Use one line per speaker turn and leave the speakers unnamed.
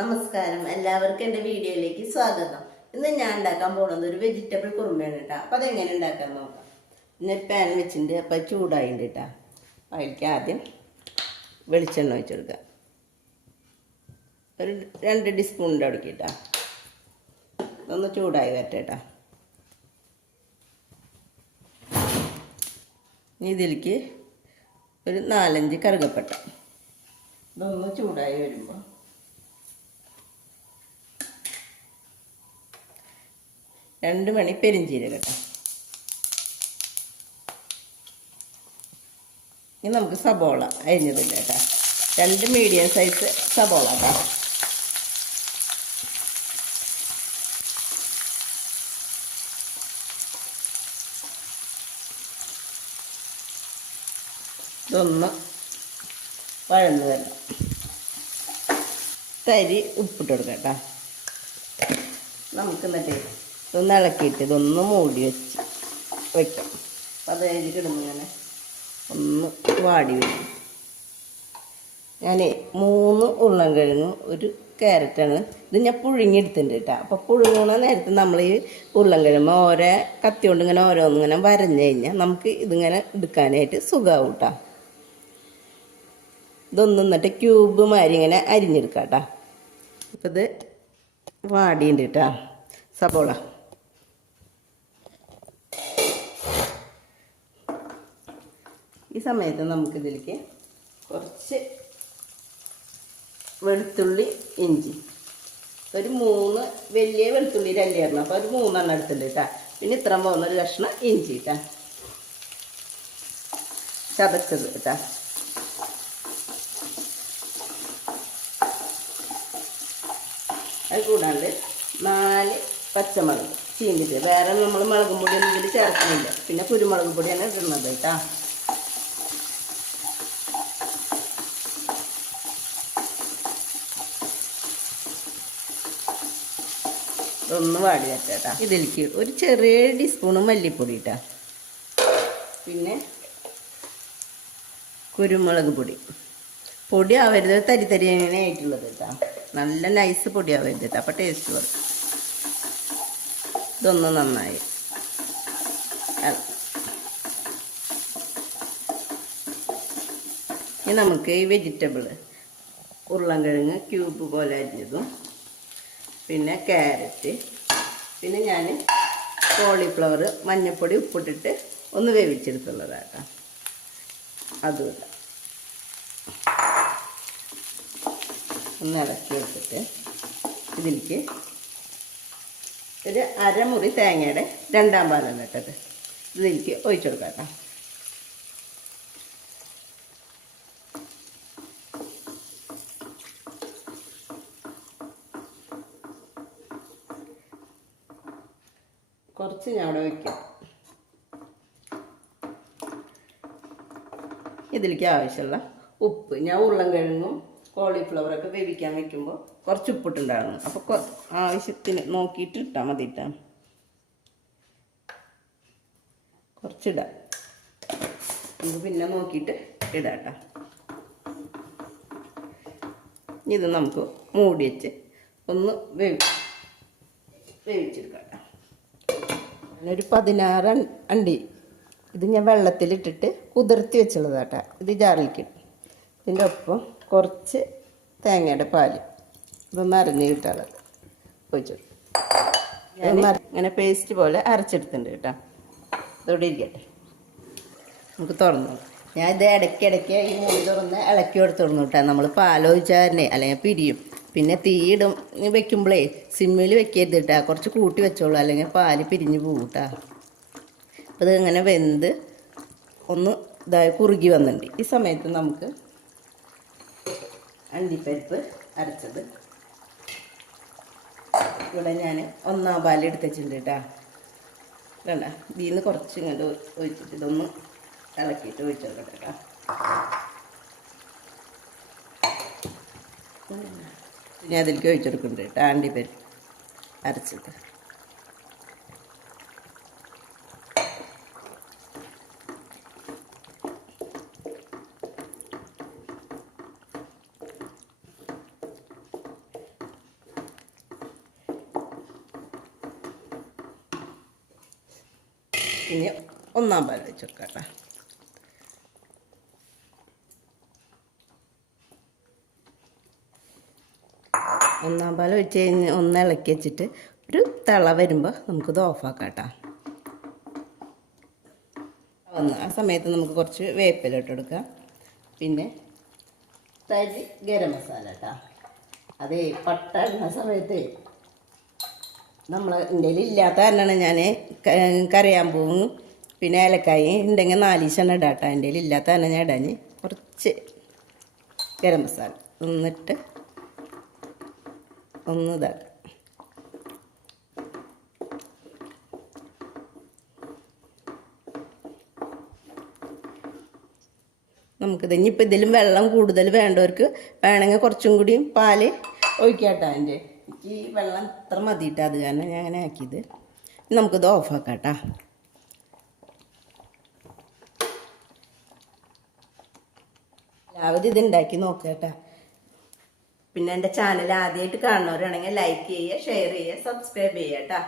നമസ്കാരം. എല്ലാവർക്കും എന്റെ വീഡിയോയിലേക്ക് സ്വാഗതം. ഇന്ന് ഞാൻ ഉണ്ടാക്കാൻ പോകുന്നത് ഒരു വെജിറ്റബിൾ കുറുമയാണ് കേട്ടോ. അപ്പോൾ അതെങ്ങനെ ഉണ്ടാക്കാൻ നോക്കാം. പിന്നെ പാൻ വെച്ചിട്ടുണ്ട്. അപ്പോൾ ചൂടായിട്ടുണ്ട് കേട്ടോ. അതിലേക്ക് ആദ്യം വെളിച്ചെണ്ണ ഒഴിച്ച് കൊടുക്കുക. ഒരു രണ്ട് ടീസ്പൂണിന്റെ അടുക്കി കേട്ടോ. ഒന്ന് ചൂടായി വരട്ടെ കേട്ടോ. ഇതിലേക്ക് ഒരു നാലഞ്ച് കറുകപ്പട്ട. ഇതൊന്ന് ചൂടായി വരുമ്പോൾ രണ്ട് മണി പെരിഞ്ചീരകം കേട്ടോ. ഇനി നമുക്ക് സബോള അരിഞ്ഞതില്ല കേട്ടോ. രണ്ട് മീഡിയം സൈസ് സബോള കേട്ടോ. ഇതൊന്ന് വഴന്ന് തരണം തരി ഉപ്പിട്ട് കൊടുക്കാം കേട്ടോ. നമുക്ക് എന്നിട്ട് ഇതൊന്ന് ഇളക്കിയിട്ട് ഇതൊന്ന് മൂടി വെച്ച് വെക്കാം. അപ്പോൾ അത് കഴിഞ്ഞ് കിടന്നിങ്ങനെ ഒന്ന് വാടി വരും. ഞാൻ മൂന്ന് ഉള്ളം കിഴങ്ങും ഒരു ക്യാരറ്റാണ്. ഇത് ഞാൻ പുഴുങ്ങിയെടുത്തിട്ടുണ്ട് കേട്ടോ. അപ്പോൾ പുഴുങ്ങണ നേരത്ത് നമ്മൾ ഈ ഉള്ളം കിഴങ്ങ് ഓരോ കത്തി കൊണ്ട് ഇങ്ങനെ ഓരോന്നിങ്ങനെ വരഞ്ഞു കഴിഞ്ഞാൽ നമുക്ക് ഇതിങ്ങനെ എടുക്കാനായിട്ട് സുഖമാവും കേട്ടോ. ഇതൊന്നും എന്നിട്ട് ക്യൂബ് മാതിരി ഇങ്ങനെ അരിഞ്ഞെടുക്കാം കേട്ടോ. ഇപ്പം ഇത് വാടിയുണ്ട് കേട്ടോ. സബോള. ഈ സമയത്ത് നമുക്കിതിലേക്ക് കുറച്ച് വെളുത്തുള്ളി ഇഞ്ചി. ഒരു മൂന്ന് വലിയ വെളുത്തുള്ളി രണ്ടായിരുന്നു അപ്പോൾ ഒരു മൂന്നെണ്ണം എടുത്തിട്ടുണ്ട് കേട്ടോ പിന്നെ ഇത്ര പോകുന്ന ഒരു കഷ്ണം ഇഞ്ചി കേട്ടോ ചതച്ചത് കേട്ടോ അത് കൂടാണ്ട് നാല് പച്ചമുളക് ചീന്തിട്ട് വേറെ നമ്മൾ മുളകും പൊടിയൊന്നും ഇതിൽ ചേർക്കുന്നില്ല. പിന്നെ കുരുമുളക് പൊടിയാണ് ഇടുന്നത് കേട്ടോ ഒന്ന് വാടി വെച്ചേട്ടാ ഇതിലേക്ക് ഒരു ചെറിയ ടീസ്പൂണ് മല്ലിപ്പൊടി ഇട്ടാ. പിന്നെ കുരുമുളക് പൊടി. പൊടി ആവരുത് തരി തരി അങ്ങനെ ആയിട്ടുള്ളത് കേട്ടോ നല്ല നൈസ് പൊടി ആവരുത് കേട്ടോ അപ്പം ടേസ്റ്റ് വരും ഇതൊന്ന് നന്നായി. ഇനി നമുക്ക് ഈ വെജിറ്റബിൾ ഉരുളൻകിഴങ്ങ് ക്യൂബ് പോലെ അരിഞ്ഞതും പിന്നെ ക്യാരറ്റ് പിന്നെ ഞാൻ കോളിഫ്ലവർ മഞ്ഞൾപ്പൊടി ഉപ്പിട്ടിട്ട് ഒന്ന് വേവിച്ചെടുത്തുള്ളതാട്ടോ. അതുമില്ല ഒന്ന് ഇളക്കി വെച്ചിട്ട് ഇതിലേക്ക് ഒരു അരമുറി തേങ്ങയുടെ രണ്ടാം പാലാണ് ഇട്ടത്. ഇതിലേക്ക് ഒഴിച്ചു കൊടുക്കാം കേട്ടോ. കുറച്ച് ഞാൻ അവിടെ വയ്ക്കും ഇതിലേക്ക് ആവശ്യമുള്ള ഉപ്പ്. ഞാൻ ഉരുളൻകിഴങ്ങും കോളിഫ്ലവറൊക്കെ വേവിക്കാൻ വെക്കുമ്പോൾ കുറച്ച് ഉപ്പിട്ടുണ്ടായിരുന്നു. അപ്പോൾ ആവശ്യത്തിന് നോക്കിയിട്ട് ഇട്ടാൽ മതി ഇട്ടാൽ കുറച്ചിടാം. നമുക്ക് പിന്നെ നോക്കിയിട്ട് ഇടാം കേട്ടോ ഇത് നമുക്ക് മൂടി വെച്ച് ഒന്ന് വേവി വേവിച്ചെടുക്കാം കേട്ടോ. ഞാനൊരു പതിനാറ് അണ്ടി. ഇത് ഞാൻ വെള്ളത്തിലിട്ടിട്ട് കുതിർത്തി വെച്ചുള്ളതാട്ടാ. ഇത് ജാറിലേക്ക്. ഇതിന്റെ ഒപ്പം കുറച്ച് തേങ്ങയുടെ പാൽ. ഇതൊന്ന് അരഞ്ഞ് കിട്ടാതെ. ഒഴിച്ചു ഞാൻ ഇങ്ങനെ പേസ്റ്റ് പോലെ അരച്ചെടുത്തിട്ടുണ്ട് കേട്ടോ. ഇതോടെ ഇരിക്കട്ടെ. നമുക്ക് തുറന്നു ഞാൻ ഇത് ഇടയ്ക്കിടയ്ക്ക് ഈ മൂടി തുറന്ന് ഇളക്കി കൊടുത്തോളൂ കേട്ടോ. നമ്മൾ പാലൊഴിച്ചാൽ തന്നെ അല്ലെങ്കിൽ പിരിയും. പിന്നെ തീയിടും. വെക്കുമ്പോഴേ സിമ്മിൽ വെക്കരുത് കേട്ടോ കുറച്ച് കൂട്ടി വെച്ചോളൂ. അല്ലെങ്കിൽ പാൽ പിരിഞ്ഞ് പോകും കേട്ടോ അപ്പോൾ ഇതിങ്ങനെ വെന്ത് ഒന്ന് ഇതായി കുറുകി വന്നിട്ടുണ്ട്. ഈ സമയത്ത് നമുക്ക് അണ്ടിപ്പരിപ്പ് അരച്ചത്. ഇവിടെ ഞാൻ ഒന്നാം പാൽ എടുത്തിട്ടുണ്ട് കേട്ടാ കണ്ട? ഇതിൽ നിന്ന് കുറച്ച് ഇങ്ങോട്ട് ഒഴിച്ചിട്ട് ഇതൊന്ന് ഇളക്കിയിട്ട് ഒഴിച്ചോട്ടെ കേട്ടോ ഇനി അതിലേക്ക് ഒഴിച്ചെടുക്കുന്നുണ്ട് കേട്ടോ. ആണ്ടി അണ്ടിപ്പരിപ്പ് അരച്ചത് ഇനി ഒന്നാം പാൽ വെച്ചു കേട്ടോ. ഒന്നാം പാൽ ഒഴിച്ച് കഴിഞ്ഞ് ഒന്ന് ഇളക്കി വെച്ചിട്ട് ഒരു തിള വരുമ്പോൾ നമുക്കിത് ഓഫാക്കാം കേട്ടോ വന്ന് ആ സമയത്ത് നമുക്ക് കുറച്ച് വേപ്പില ഇട്ട് പിന്നെ തരി ഗരം മസാല കേട്ടോ അതേ പട്ട ഇടുന്ന സമയത്ത് നമ്മൾ എന്റെ ഇല്ലാത്ത കാരണമാണ് ഞാൻ കറിയാമ്പൂവും പിന്നെ ഏലക്കായി ഉണ്ടെങ്കിൽ നാലീശെണ്ണ ഇടാം കേട്ടോ എന്റെ ഇല്ലാത്ത കാരണം ഞാൻ ഇടാൻ കുറച്ച് ഗരം മസാല എന്നിട്ട് ഒന്ന് ഇതാക്കാം നമുക്കിത് ഇനിയിപ്പോൾ ഇതിലും വെള്ളം കൂടുതൽ വേണ്ടവർക്ക് വേണമെങ്കിൽ കുറച്ചും കൂടി പാൽ ഒഴിക്കാട്ടോ അതിന്റെ. ഈ വെള്ളം ഇത്ര മതിയിട്ടാ അത് കാരണം ഞാൻ അങ്ങനെ ആക്കിയത്. നമുക്കിത് ഓഫാക്കാം കേട്ടോ എല്ലാവരും ഇത് ഉണ്ടാക്കി നോക്കാട്ടാ കേട്ടോ. പിന്നെ എന്റെ ചാനൽ ആദ്യമായിട്ട് കാണുന്നവരാണെങ്കിൽ ലൈക്ക് ചെയ്യുക ഷെയർ ചെയ്യുക സബ്സ്ക്രൈബ് ചെയ്യുക കേട്ടോ